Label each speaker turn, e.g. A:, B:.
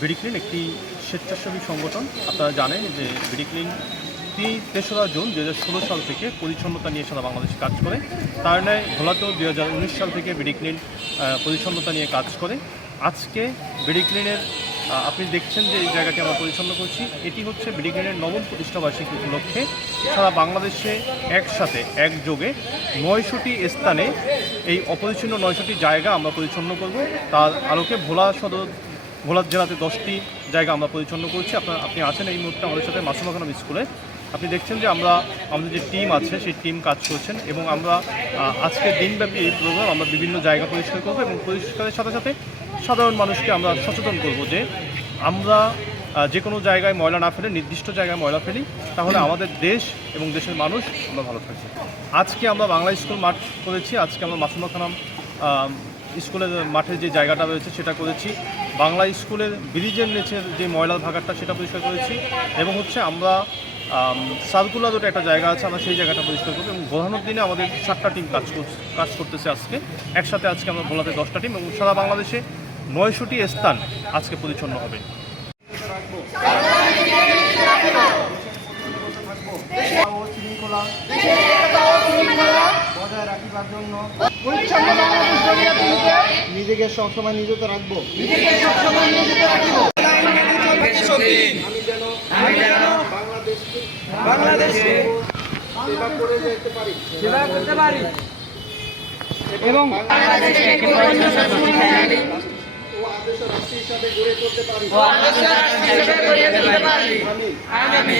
A: বিডিক্লিন একটি স্বেচ্ছাসেবী সংগঠন। আপনারা জানেন যে বিডিক্লিন তিনি তেসরা জুন দু ষোলো সাল থেকে পরিচ্ছন্নতা নিয়ে সারা বাংলাদেশে কাজ করে। তার নয় ভোলাতেও দু হাজার উনিশ সাল থেকে বিডিক্লিন পরিচ্ছন্নতা নিয়ে কাজ করে। আজকে বিডিক্লিনের আপনি দেখছেন যে এই জায়গাটি আমরা পরিচ্ছন্ন করছি। এটি হচ্ছে বিডিক্লিনের নবম প্রতিষ্ঠাবার্ষিকী উপলক্ষে সারা বাংলাদেশে একসাথে, একযোগে নয়শোটি স্থানে এই অপরিচ্ছন্ন নয়শোটি জায়গা আমরা পরিচ্ছন্ন করব। তার আলোকে ভোলা সদর ভোলা জেলাতে দশটি জায়গা আমরা পরিচ্ছন্ন করছি। আপনার আপনি আছেন এই মুহূর্তে আমাদের সাথে মাসুমা খানম স্কুলে। আপনি দেখছেন যে আমরা আমাদের যে টিম আছে সেই টিম কাজ করছেন এবং আমরা আহ, আজকে দিনব্যাপী এই প্রোগ্রাম আমরা বিভিন্ন জায়গা পরিষ্কার করব এবং পরিষ্কারের সাথে সাথে সাধারণ মানুষকে আমরা সচেতন করব যে আমরা যে কোনো জায়গায় ময়লা না ফেলে নির্দিষ্ট জায়গায় ময়লা ফেলি তাহলে আমাদের দেশ এবং দেশের মানুষ আমরা ভালো থাকব। আজকে আমরা বাংলা স্কুল মাঠ করেছি। আজকে আমরা মাসুমা খানাম স্কুলের মাঠে যে জায়গাটা রয়েছে সেটা করেছি। বাংলা স্কুলের ব্রিজের নিচের যে ময়লার ভাগারটা সেটা পরিষ্কার করেছি এবং হচ্ছে আমরা সার্কুলার রোডে একটা জায়গা আছে, আমরা সেই জায়গাটা পরিষ্কার করব এবং বোঝানোর দিনে আমাদের সাতটা টিম কাজ কাজ করতেছে আজকে। একসাথে আজকে আমরা ভোলাতে দশটা টিম এবং সারা বাংলাদেশে নয়শোটি স্থান আজকে পরিচ্ছন্ন হবে।
B: শৃঙ্খলা রাখিবার জন্য।
C: পরিচ্ছন্ন বাংলাদেশ গড়িয়া তুলিতে
B: নিজেকে সবসময় নিয়োজিত রাখব।
C: নিজেকে সবসময় নিয়োজিত রাখিব।
B: আমি যেন বাংলাদেশকে
C: বাংলাদেশে
B: সেবা করে যেতে পারি।
C: সেবা করতে পারি। এবং
B: বাংলাদেশকে
C: বাংলাদেশকে একটি পরিচ্ছন্ন সংস্কৃতি
B: ও আদর্শ রাষ্ট্র হিসাবে গড়ে তুলতে পারি।
C: ও আদর্শ রাষ্ট্র হিসেবে গড়িয়ে তুলতে পারি।
B: আমি